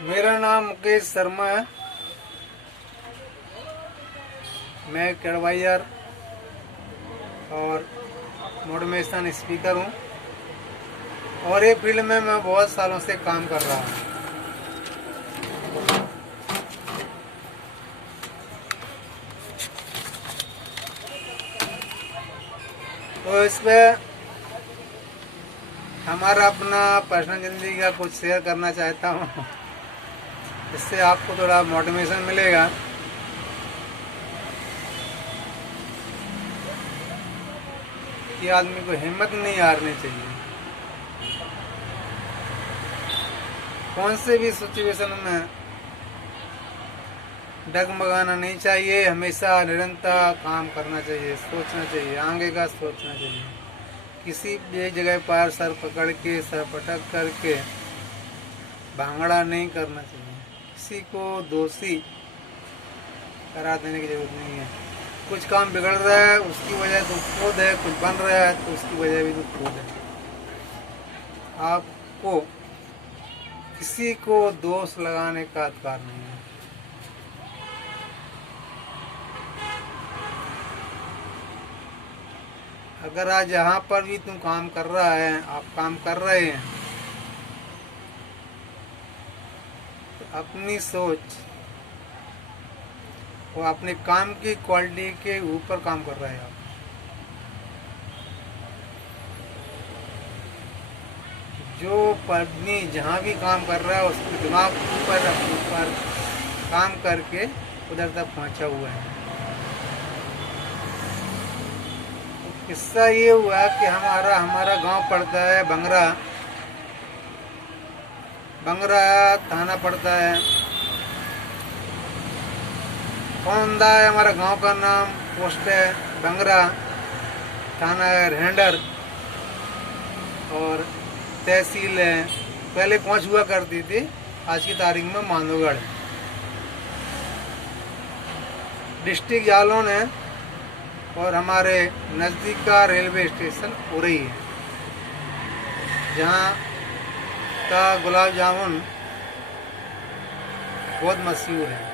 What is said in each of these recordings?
मेरा नाम मुकेश शर्मा है। मैं एक एडवाइजर और मोटिवेशन स्पीकर हूँ और ये फील्ड में मैं बहुत सालों से काम कर रहा हूँ। तो इसमें हमारा अपना पर्सनल ज़िंदगी का कुछ शेयर करना चाहता हूँ। इससे आपको थोड़ा मोटिवेशन मिलेगा। कि आदमी को हिम्मत नहीं हारनी चाहिए। कौन से भी सिचुएशन में डगमगाना नहीं चाहिए। हमेशा निरंतर काम करना चाहिए, सोचना चाहिए, आगे का सोचना चाहिए। किसी भी जगह पर सर पकड़ के, सर पटक करके भांगड़ा नहीं करना चाहिए। किसी को दोषी करार देने की जरूरत नहीं है। कुछ काम बिगड़ रहा है उसकी वजह तो खुद है, कुछ बन रहा है तो उसकी वजह भी तो खुद है। आपको किसी को दोष लगाने का अधिकार नहीं है। अगर आज जहाँ पर भी तुम काम कर रहा है, आप काम कर रहे हैं, तो अपनी सोच वो अपने काम की क्वालिटी के ऊपर काम कर रहे हैं। आप जो आदमी जहाँ भी काम कर रहा है उसके दिमाग ऊपर काम करके उधर तक पहुँचा हुआ है। किस्सा ये हुआ कि हमारा गांव पड़ता है बंगरा थाना पड़ता है। कौंदा है हमारा गांव का नाम, पोस्ट है बंगरा, थाना है रेंडर और तहसील है। पहले पहुंच हुआ करती थी, आज की तारीख में मानवगढ़। डिस्ट्रिक्ट जालौन है और हमारे नज़दीक का रेलवे स्टेशन उरई है, जहाँ का गुलाब जामुन बहुत मशहूर है,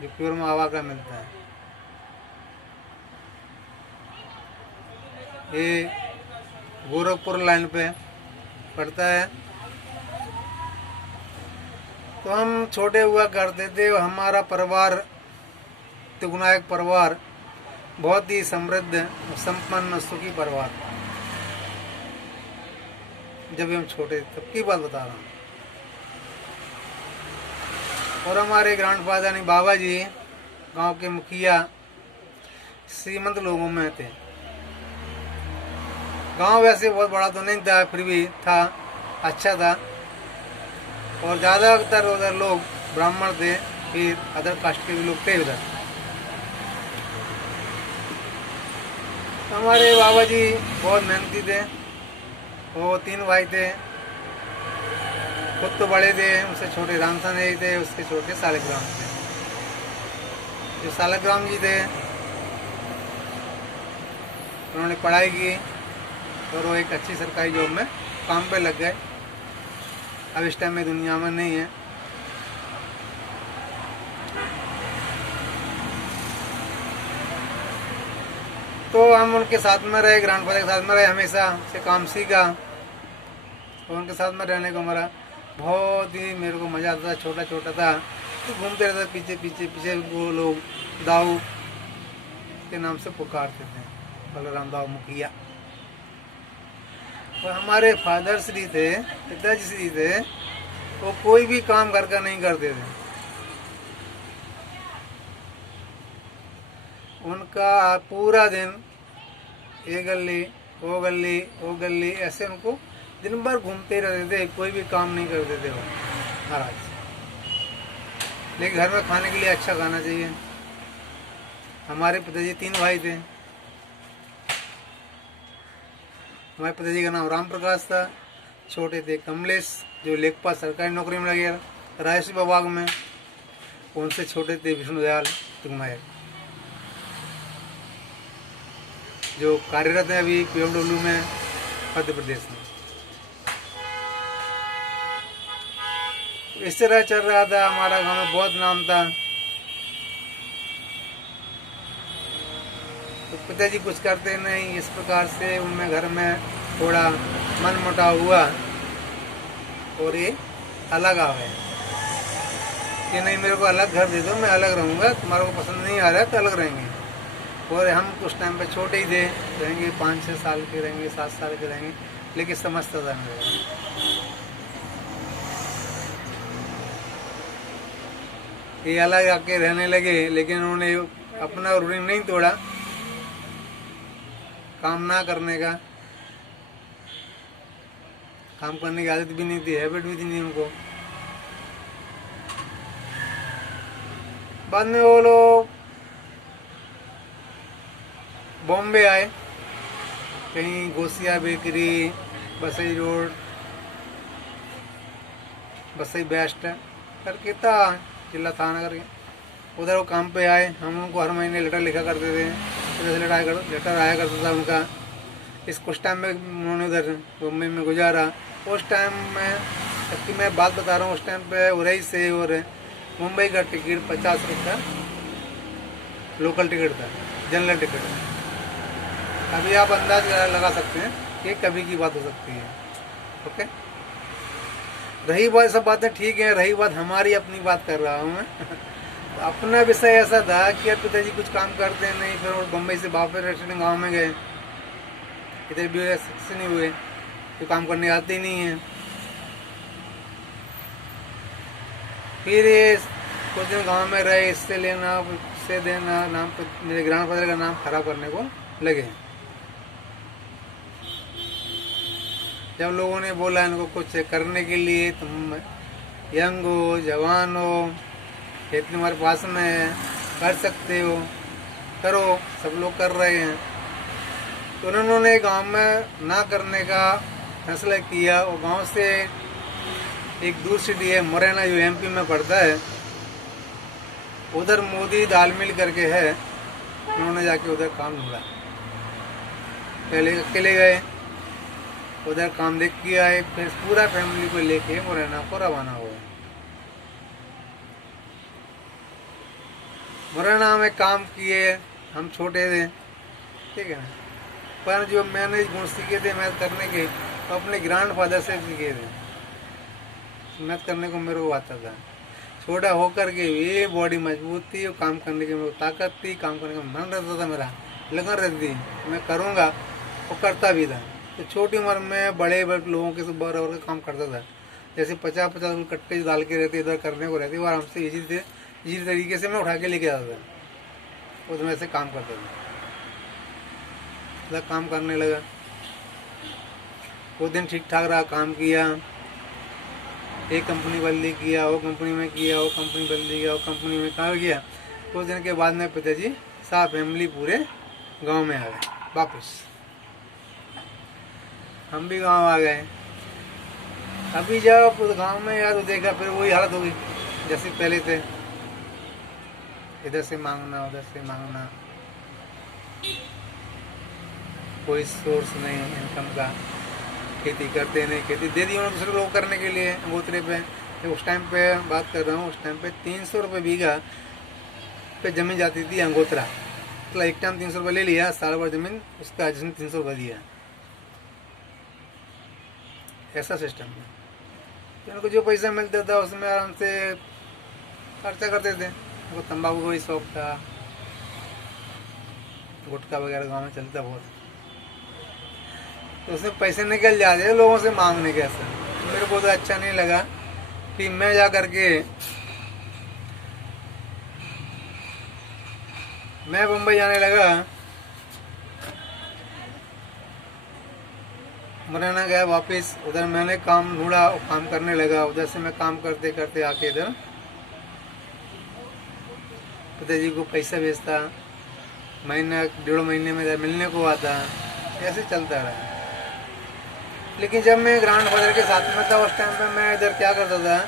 जो प्योर मावा का मिलता है। ये गोरखपुर लाइन पे पड़ता है। तो हम छोटे हुआ करते थे। हमारा परिवार तिगुनायक परिवार बहुत ही समृद्ध, संपन्न, सुखी परिवार था। जब हम छोटे तब की बात बता रहा हूँ। और हमारे ग्रैंडफादर यानी बाबा जी गांव के मुखिया श्रीमंत लोगों में थे। गांव वैसे बहुत बड़ा तो नहीं था, फिर भी था, अच्छा था। और ज़्यादातर उधर लोग ब्राह्मण थे, फिर अदर कास्ट के भी लोग थे उधर। हमारे बाबा जी बहुत मेहनती थे। वो 3 भाई थे, खुद तो बड़े थे, उनसे छोटे रामसन जी थे, उसके छोटे सालिग्राम थे। जो सालिग्राम जी थे उन्होंने पढ़ाई की और वो एक अच्छी सरकारी जॉब में काम पे लग गए। अब इस टाइम में दुनिया में नहीं है। तो हम उनके साथ में रहे, ग्रैंडफादर के साथ में रहे, हमेशा से काम सीखा और उनके साथ में रहने को हमारा बहुत ही मेरे को मज़ा आता था। छोटा छोटा था तो घूमते रहते, पीछे पीछे पीछे वो लोग दाऊ के नाम से पुकारते थे, बलराम दाऊ मुखिया। और हमारे फादर श्री थे, पिताजी श्री थे, वो कोई भी काम घर का नहीं करते थे। उनका पूरा दिन ये गली वो गली वो गली ऐसे उनको दिन भर घूमते रहते थे, कोई भी काम नहीं करते थे वो महाराज। लेकिन घर में खाने के लिए अच्छा खाना चाहिए। हमारे पिताजी 3 भाई थे। हमारे पिताजी का नाम राम प्रकाश था, छोटे थे कमलेश, जो लेखपाल सरकारी नौकरी में लगे राजस्व विभाग में। उनसे छोटे थे विष्णुदयाल तिगुनायक, जो कार्यरत है अभी PMW में, मध्य प्रदेश में। इस तरह चल रहा था, हमारा गांव में बहुत नाम था। तो पिताजी कुछ करते नहीं, इस प्रकार से उनमें घर में थोड़ा मन मुटाव हुआ और ये अलग आ गए कि नहीं, मेरे को अलग घर दे दो, मैं अलग रहूँगा, तुम्हारे को पसंद नहीं आ रहा है तो अलग रहेंगे। और हम उस टाइम पे छोटे ही थे, रहेंगे 5-6 साल के रहेंगे, 7 साल के रहेंगे, लेकिन समझता था मेरे। ये अलग आके रहने लगे, लेकिन उन्होंने अपना रूटीन नहीं तोड़ा, काम ना करने का, काम करने की आदत भी नहीं थी, हैबिट भी थी नहीं उनको। बाद में वो लोग बॉम्बे आए, कहीं गोसिया बेकरी, बसई रोड, बसई बेस्ट करके था, जिला थाना करके, उधर वो काम पे आए। हम उनको हर महीने लेटर लिखा करते थे, लेटर आया करता था उनका। इस कुछ टाइम में उन्होंने उधर बम्बई में गुजारा। उस टाइम में, जबकि मैं बात बता रहा हूँ, उस टाइम पे उरई से और मुंबई का टिकट 50 रुपये लोकल टिकट था, जनरल टिकट। अभी आप अंदाज लगा सकते हैं कि कभी की बात हो सकती है। ओके, रही बात, सब बातें ठीक है, रही बात हमारी अपनी बात कर रहा हूँ मैं। तो अपना विषय ऐसा था कि अब पिताजी कुछ काम करते नहीं, फिर वो बम्बई से वापस रेस्टोरेंट गाँव में गए, इधर भी से नहीं हुए, तो काम करने आते ही नहीं है। फिर ये कुछ दिन गाँव में रहे, इससे लेना उससे देना, नाम पे मेरे ग्रैंडफादर का नाम खराब करने को लगे। जब लोगों ने बोला इनको कुछ करने के लिए, तुम यंग हो, जवान हो, खेती तुम्हारे पास में है, कर सकते हो, करो, सब लोग कर रहे हैं, तो उन्होंने गांव में ना करने का फैसला किया। और गांव से एक दूर सिटी है मुरैना, जो एमपी में पड़ता है, उधर मोदी दाल मिल करके है, उन्होंने जाके उधर काम ढूंढा। पहले अकेले गए, उधर काम देख के आए, फिर पूरा फैमिली को लेके मुरैना को रवाना हुए। मुरैना में काम किए, हम छोटे थे, ठीक है ना, पर जो मैंने गुण सीखे थे मैथ करने के, तो अपने ग्रैंडफादर से सीखे थे। मैथ करने को मेरे को आता था, छोटा होकर के ये बॉडी मजबूत थी, और काम करने की मेरे को ताकत थी, काम करने का मन रहता था, मेरा लगन रहती थी, मैं करूँगा, और करता भी था। तो छोटी उम्र में बड़े बड़े लोगों के बराबर का काम करता था। जैसे 50-50 कट्टे डाल के रहते, इधर करने को रहते, वो आराम से इजी तरीके से मैं उठा के लेके आता था, उसमें से काम करता था। मतलब काम करने लगा, वो दिन ठीक ठाक रहा, काम किया, एक कंपनी बदली किया, वो कंपनी में किया, वो कंपनी बदली किया, वो कंपनी में काम किया। कुछ दिन के बाद में पिताजी साथ फैमिली पूरे गांव में आ गए वापस। हम भी गांव आ गए। अभी जब गांव में यार देखा, फिर वही हालत हो गई जैसे पहले थे, इधर से मांगना, उधर से मांगना, कोई सोर्स नहीं इनकम का, खेती करते नहीं, खेती दे दी उन्होंने दूसरे लोग करने के लिए अंगोतरे पे। उस टाइम पे बात कर रहा हूँ, उस टाइम पे 300 रुपये बीघा पे जमीन जाती थी अंगोतरा। मतलब एक टाइम 300 रुपये ले लिया, साल भर जमीन उसका जिसने 300 रुपये दिया, ऐसा सिस्टम है। तो उनको जो पैसा मिलता था उसमें आराम से खर्चा करते थे। उनको तंबाकू का भी शौक था, गुटखा वगैरह गाँव में चलता बहुत, तो उसमें पैसे निकल जाते थे लोगों से मांगने के। ऐसा तो मेरे को तो अच्छा नहीं लगा कि मैं जा करके मैं बम्बई जाने लगा, मुरैना गया वापस, उधर मैंने काम ढूंढा और काम करने लगा। उधर से मैं काम करते करते आके इधर पिताजी को पैसा भेजता, महीना 1.5 महीने में इधर मिलने को आता, ऐसे चलता रहा। लेकिन जब मैं ग्रैंडफादर के साथ में था उस टाइम पे मैं इधर क्या करता था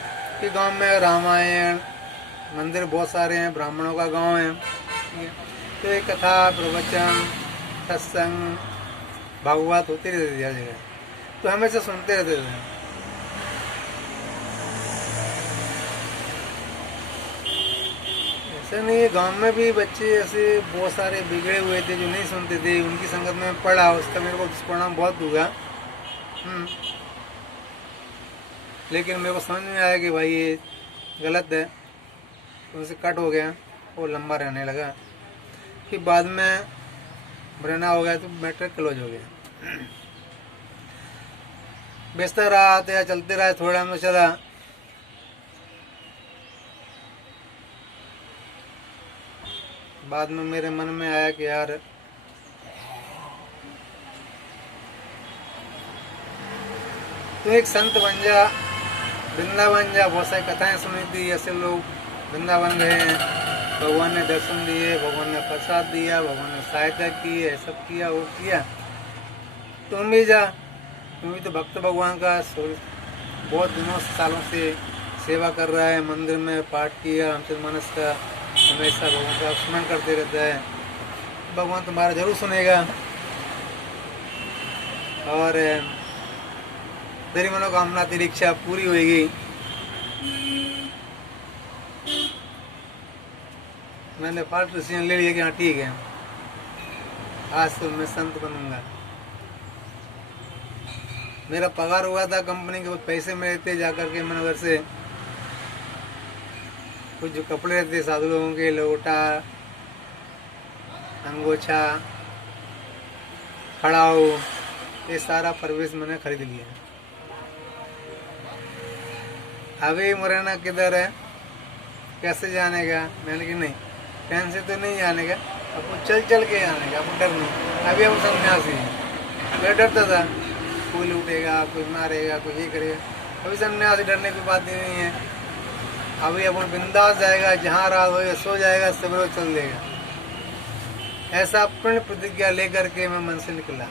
कि गांव में रामायण मंदिर बहुत सारे हैं, ब्राह्मणों का गांव है, तो एक कथा प्रवचन सत्संग भागवत होती रहती थी हर जगह, तो हमेशा सुनते रहते थे। सर नहीं, ये गांव में भी बच्चे ऐसे बहुत सारे बिगड़े हुए थे जो नहीं सुनते थे, उनकी संगत में पढ़ा, उसका मेरे को दुष्परिणाम बहुत हुआ। लेकिन मेरे को समझ में आया कि भाई ये गलत है, तो उनसे कट हो गया और लंबा रहने लगा। फिर बाद में बरना हो गया तो मैटर क्लोज हो गया। बेचता रहा तो या चलते रहा, थोड़ा में चला। बाद में मेरे मन में आया कि यार तू एक संत बन जा, वृंदावन जा। बहुत सारी कथाएं सुनी थी, ऐसे लोग वृंदावन गए हैं, भगवान ने दर्शन दिए, भगवान ने प्रसाद दिया, भगवान ने सहायता की, है सब किया वो किया। तुम भी जा, तुम भी तो भक्त भगवान का बहुत दिनों सालों से सेवा कर रहा है, मंदिर में पाठ किया, रामचरित मानस का हमेशा भगवान का स्मरण करते रहता है, भगवान तुम्हारा जरूर सुनेगा और तेरी मनोकामना, तेरी इच्छा पूरी होगी। मैंने फास्ट डिसीजन ले लिया कि हाँ ठीक है, आज तो मैं संत बनूंगा। मेरा पगार हुआ था, कंपनी के कुछ पैसे मिले थे, जाकर के मैंने घर से कुछ जो कपड़े रहते साधु लोगों के, लोटा, अंगोछा, खड़ाऊ, ये सारा परवेश मैंने खरीद लिया। अभी मुरैना किधर है, कैसे जाने का? मैंने कि नहीं, ट्रेन से तो नहीं जाने का, आपको चल चल के जाने का, आपको डर नहीं। अभी हम सन्यासी हैं, मैं डरता था कोई लूटेगा, कोई मारेगा, कोई ये करेगा। अभी सन्यासी डरने की बात ही नहीं है। अभी अपन बिंदास जाएगा, जहाँ रात हो सो जाएगा, सब रोज चल देगा। ऐसा पूर्ण प्रतिज्ञा लेकर के मैं मन से निकला।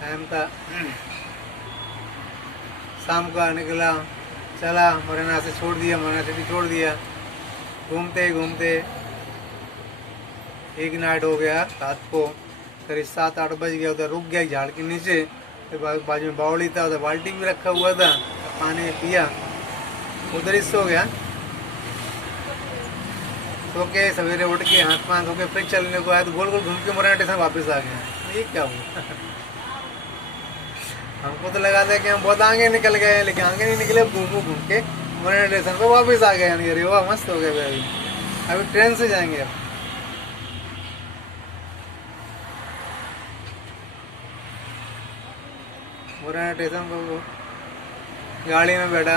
टाइम था, शाम का निकला, चला, मुरैना से छोड़ दिया, मुरैना सिटी छोड़ दिया। घूमते घूमते एक नाइट हो गया, रात को करीब 7-8 बज गया। उधर रुक गया झाड़ के नीचे, फिर बाजू में बावड़ी था, उधर बाल्टी भी रखा हुआ था, पानी पिया, उधर ही सो गया। सो के सवेरे उठ के हाथ पांव धो के फिर चलने को आया तो गोल गोल घूम के मुरैना स्टेशन वापस आ गया। ये क्या हुआ? हमको तो लगा था कि हम बहुत आगे निकल गए, लेकिन आगे नहीं निकले, घूम के मुरैना स्टेशन पर वापस आ गए। अरे वाह, मस्त हो गए। अभी ट्रेन से जाएंगे। अब मुरैना स्टेशन पर गाड़ी में बैठा,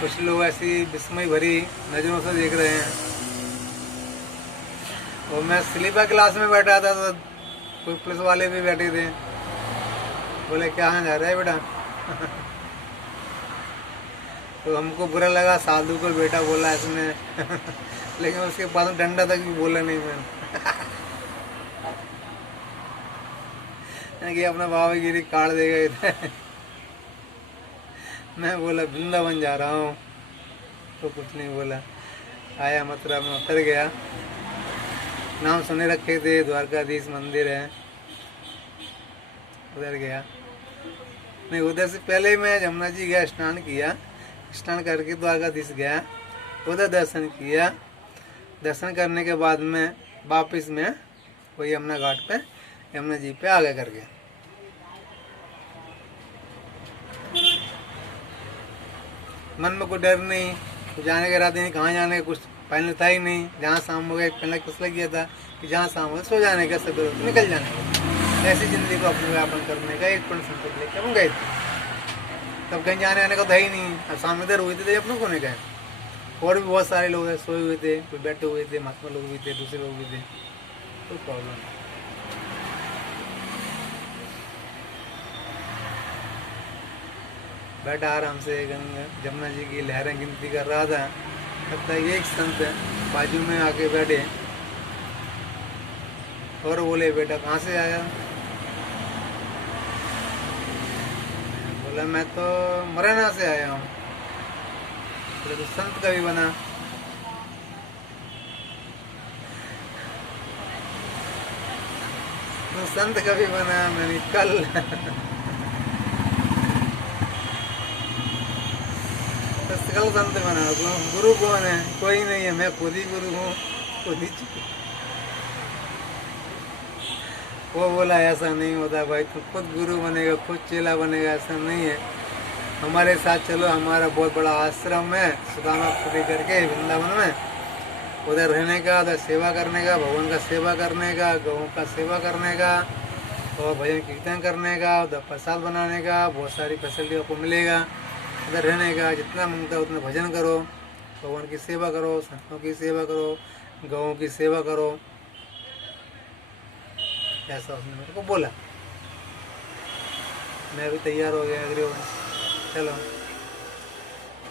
कुछ लोग ऐसी विस्मय भरी नजरों से देख रहे हैं। और मैं स्लीपर क्लास में बैठा था, तो कोई पुलिस वाले भी बैठे थे। बोले कहाँ जा रहा है बेटा? तो हमको बुरा लगा, साधु को बेटा बोला इसने। लेकिन उसके बाद डंडा तक भी बोला नहीं मैंने कि अपना बाबागिरी काट देगा इधर। मैं बोला वृंदावन जा रहा हूँ, तो कुछ नहीं बोला। आया मथुरा में, उतर गया। नाम सुने रखे थे, द्वारकाधीश मंदिर है, उधर गया। नहीं, उधर से पहले मैं जमुना जी गया, स्नान किया, स्नान करके द्वारकाधीश गया, उधर दर्शन किया। दर्शन करने के बाद में वापस में वही यमुना घाट पे, यमुना जी पे आगे करके मन में कोई डर नहीं, तो जाने का इरादा नहीं, कहाँ जाने का कुछ फाइनल था ही नहीं। जहाँ शाम हो गया, पहले फैसला किया था कि जहाँ शाम हो सो जाने का, सब निकल जाने का, ऐसी जिंदगी को अपने व्यापन करने का एक पूर्ण संकल्प लेके हम गए थे। तब कहीं जाने आने का था ही नहीं। अब शाम इधर हुए थे, अपनों को नहीं गए। और भी बहुत सारे लोग सोए हुए थे, कोई बैठे हुए थे, महात्मा लोग भी थे, दूसरे लोग भी थे, कोई प्रॉब्लम नहीं। बैठा आराम से, गंगा जमुना जी की लहरें गिनती कर रहा था। तब तक एक संत बाजू में आके बैठे और बोले बेटा कहाँ से आया? बोला मैं तो मुरैना से आया हूँ। बोले तो संत कभी बना? तो संत कभी बना मैंने कल तो कल संत बना। गुरु कौन है? कोई नहीं है, मैं खुद ही गुरु हूँ, खुद ही। वो बोला ऐसा नहीं होता भाई, तू खुद गुरु बनेगा, खुद चेला बनेगा, ऐसा नहीं है। हमारे साथ चलो, हमारा बहुत बड़ा आश्रम है सुदामा कुटी करके वृंदावन में, उधर रहने का, उधर सेवा करने का, भगवान का सेवा करने का, गौों का सेवा करने का, और भजन कीर्तन करने का, उधर प्रसाद बनाने का, बहुत सारी फैसिलिटी आपको मिलेगा। उधर रहने का, जितना मांगता है उतना भजन करो, भगवान की सेवा करो, संतों की सेवा करो, गौों की सेवा करो, ऐसा उसने मेरे को बोला। मैं भी तैयार हो गया, एग्री हो गया, चलो।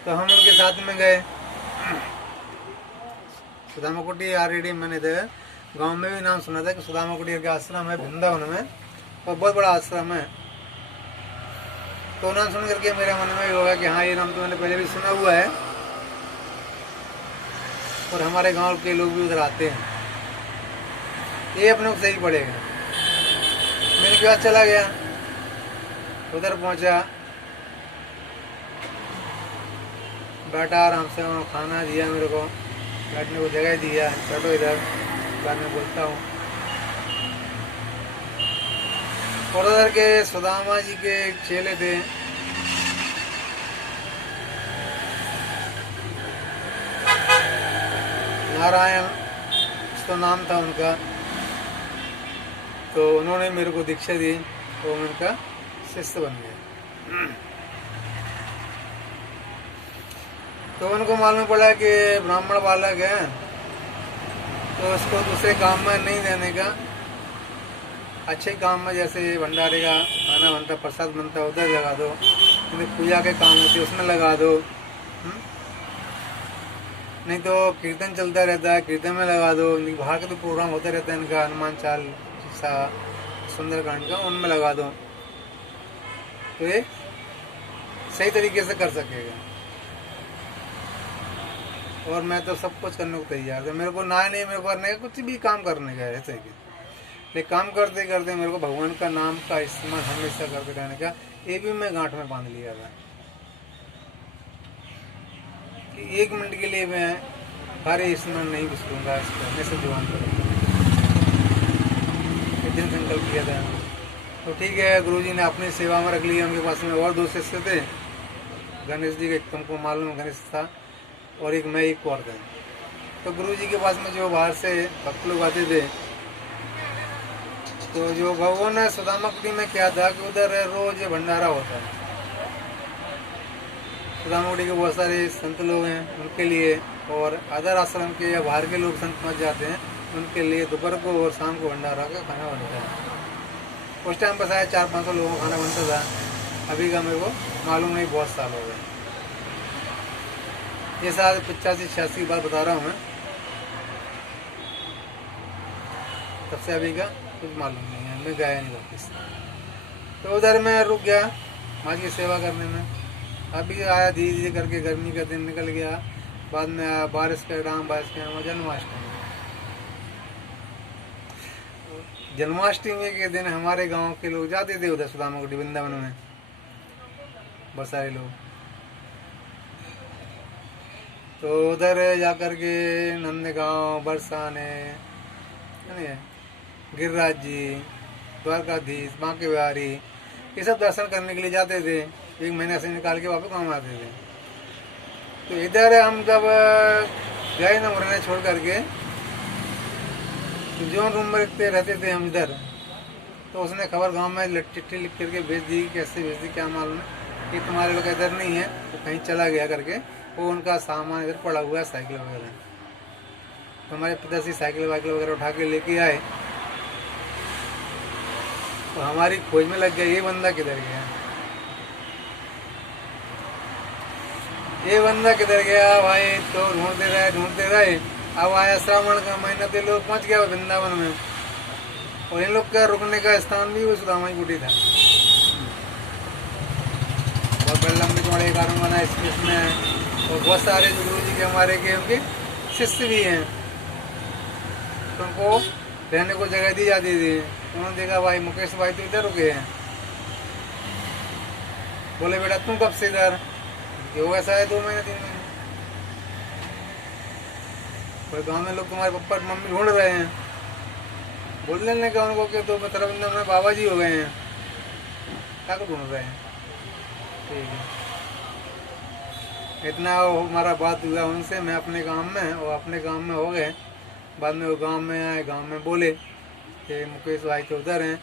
तो हम उनके साथ में गए सुदामा कुटी। ऑलरेडी मैंने गांव में भी नाम सुना था कि सुदामा कुटी का आश्रम है वृंदावन में, और बहुत बड़ा आश्रम है। तो नाम सुन करके मेरे मन में होगा कि हाँ, ये नाम तो मैंने पहले भी सुना हुआ है, और हमारे गांव के लोग भी उधर आते हैं, ये अपने को सही पड़ेगा। मैंने के बाद चला गया, उधर पहुंचा, बैठा आराम से, उन्होंने खाना दिया मेरे को, बैठने को जगह दिया, बैठो इधर, बाद में बोलता हूँ। और उधर के सुदामा जी के एक चेले थे, नारायण तो नाम था उनका। तो उन्होंने मेरे को दीक्षा दी, तो मैं उनका शिष्य बन गया। तो उनको मालूम पड़ा कि ब्राह्मण बालक है, तो उसको दूसरे काम में नहीं देने का, अच्छे काम में, जैसे भंडारे का खाना बनता, प्रसाद बनता, उधर लगा दो, पूजा के काम होते उसमें लगा दो, नहीं तो कीर्तन चलता रहता है, कीर्तन में लगा दो, बाहर का तो प्रोग्राम होता रहता है इनका, हनुमान चालीसा, सुंदरकांड का, उनमें लगा दो, तो ये सही तरीके से कर सकेगा। और मैं तो सब कुछ करने को तैयार था, मेरे को ना नहीं, मेरे को करने का, कुछ भी काम करने का है ऐसे ही। लेकिन काम करते करते मेरे को भगवान का नाम का इस्तेमाल हमेशा करते रहने का, ये भी मैं गांठ में बांध लिया था कि 1 मिनट के लिए मैं कार्य स्मरण नहीं बिसरूंगा, इसको हमेशा जुबान करूँगा। एक दिन संकल्प किया था। तो ठीक है, गुरुजी ने अपनी सेवा में रख लिया। उनके पास में और 2 शिष्य थे, गणेश जी का, तुमको मालूम गणेश था, और एक मैं, एक और थे। तो गुरुजी के पास में जो बाहर से भक्त लोग आते थे, तो जो भगवान ने सुदामा कुटी में क्या था कि उधर रोज भंडारा होता है। सुदामा कुटी के बहुत सारे संत लोग हैं, उनके लिए, और अदर आश्रम के या बाहर के लोग संत मत जाते हैं, उनके लिए दोपहर को और शाम को भंडारा का खाना बनता है। उस टाइम पर शायद 400-500 लोगों का खाना बनता था, अभी का मेरे को मालूम नहीं, बहुत साल हो गए। ये शायद 85-86 बार बता रहा हूँ मैं, तब से अभी का कुछ मालूम नहीं है, मैं गया नहीं वापस। तो उधर मैं रुक गया माँ की सेवा करने में। अभी आया धीरे धीरे करके, गर्मी का दिन निकल गया, बाद में आया बारिश का टाइम, बारिश का टाइम जन्माष्टमी। जन्माष्टमी के दिन हमारे गांव के लोग जाते थे उधर सुदामा कुटी वृंदावन में, बहुत सारे लोग। तो उधर जाकर के नंदगांव, बरसाने, गिरिराज जी, द्वारकाधीश, बांके बिहारी, ये सब दर्शन करने के लिए जाते थे। 1 महीने से निकाल के वापस काम आते थे। तो इधर हम जब गए ना मुरैना छोड़ करके, तो जो रूम में रहते थे हम इधर, तो उसने खबर गांव में चिट्ठी लिख करके भेज दी। कैसे भेज दी क्या मालूम है, कि तुम्हारे लोग इधर नहीं है, तो कहीं चला गया करके, वो उनका सामान इधर पड़ा हुआ है, साइकिल वगैरह। तो हमारे पिताजी साइकिल वाइकिल वगैरह उठा के लेके आए, तो हमारी खोज में लग गया, ये बंदा किधर गया, ये बंदा किधर गया भाई। तो ढूंढते रहे। अब आया श्रावण का महीना, तो लोग पहुंच गया वृंदावन में, और इन लोग का रुकने का स्थान भी वो सुदामा कुटी था। बहुत बड़े लंबे चौड़े कारण बना इसमें है, और बहुत सारे गुरु जी के हमारे के उनके शिष्य भी हैं, तो उनको रहने को जगह दी जाती थी। उन्होंने देखा भाई मुकेश भाई तो इधर रुके हैं। बोले बेटा तुम कब से इधर? हो ऐसा है 2 महीने 3 महीने। कोई गाँव में लोग तुम्हारे पप्पा मम्मी ढूंढ रहे हैं। बोलने ने कहा उनको कि तो मतलब में बाबा जी हो गए हैं, क्या को ढूंढ रहे हैं। ठीक है, इतना हमारा बात हुआ उनसे। मैं अपने गांव में, वो अपने गांव में हो गए। बाद में वो गांव में आए, गांव में बोले कि मुकेश भाई तो उधर हैं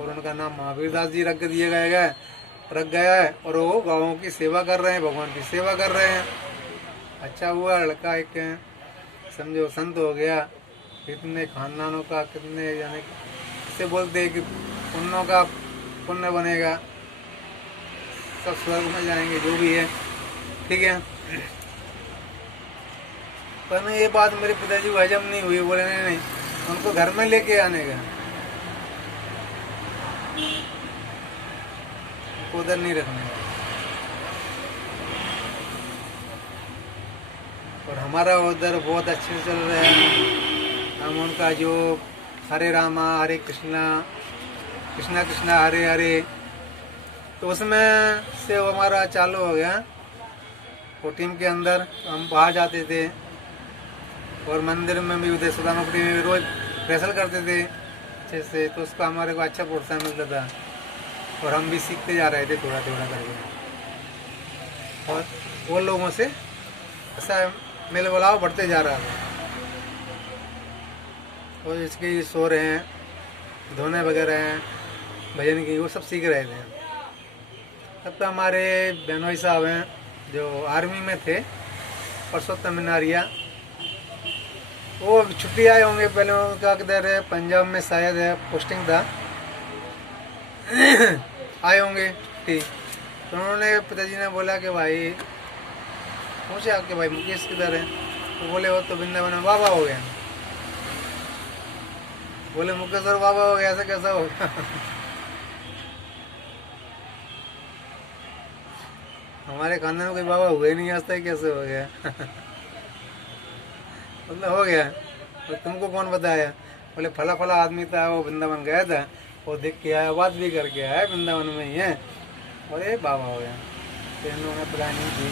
और उनका नाम महावीर दास जी रख गया है और वो गाँवों की सेवा कर रहे हैं, भगवान की सेवा कर रहे हैं। अच्छा हुआ लड़का एक समझो संत हो गया। कितने खानदानों का, कितने यानी इससे बोलते हैं कि पुण्यों का पुण्य बनेगा, सब स्वर्ग में जाएंगे जो भी है। ठीक है, पर ये बात मेरे पिताजी को हजम नहीं हुई। बोले नहीं, उनको घर में लेके आने का, उनको उधर नहीं रखने का। और हमारा उधर बहुत अच्छे से चल रहा है। हम उनका जो हरे रामा हरे कृष्णा कृष्णा कृष्णा हरे हरे, तो उसमें से वो हमारा चालू हो गया। वो टीम के अंदर हम बाहर जाते थे और मंदिर में भी उधर सुदामापुरी में भी रोज रिहर्सल करते थे अच्छे से, तो उसका हमारे को अच्छा प्रोत्साहन मिलता था और हम भी सीखते जा रहे थे थोड़ा थोड़ा करके। और वो लोगों से ऐसा मेल मिलाव बढ़ते जा रहा था। और इसके सो रहे हैं, धोने वगैरह हैं, भजन की, वो सब सीख रहे थे। तब तो हमारे बहनोई साहब हैं जो आर्मी में थे, परसोत्तम मिनारिया, वो छुट्टी आए होंगे। पहले उनका किधर है, पंजाब में शायद है पोस्टिंग था, आए होंगे। ठीक, तो उन्होंने पिताजी ने बोला कि भाई पूछे आपके भाई मुकेश किधर है? तो बोले वो तो वृंदावन में बाबा हो गया। बोले मुकेश और बाबा हो गया, ऐसा कैसा होगा? हमारे खानदान में कोई बाबा हुए नहीं आज तक, कैसे हो गया? मतलब हो गया, तो तुमको कौन बताया? बोले फला फला आदमी था, वो वृंदावन गया था, वो देख के आया, बात भी करके आया, वृंदावन में ही है, और ये बाबा हो गया। तो इन्होंने प्लानिंग की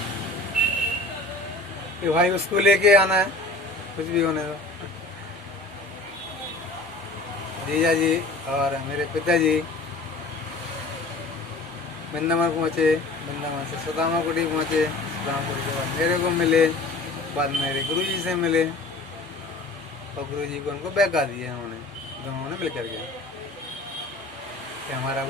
कि भाई उसको लेके आना है, कुछ भी होने दो। जीजा जी और मेरे पिताजी वृंदावन पहुँचे, वृंदावन से सुदामापुरी पहुँचे, सुदामापुरी के बाद मेरे को मिले, बाद मेरे गुरुजी से मिले और गुरुजी को उनको बहका दिया उन्होंने, दोनों ने मिल करके कि हमारा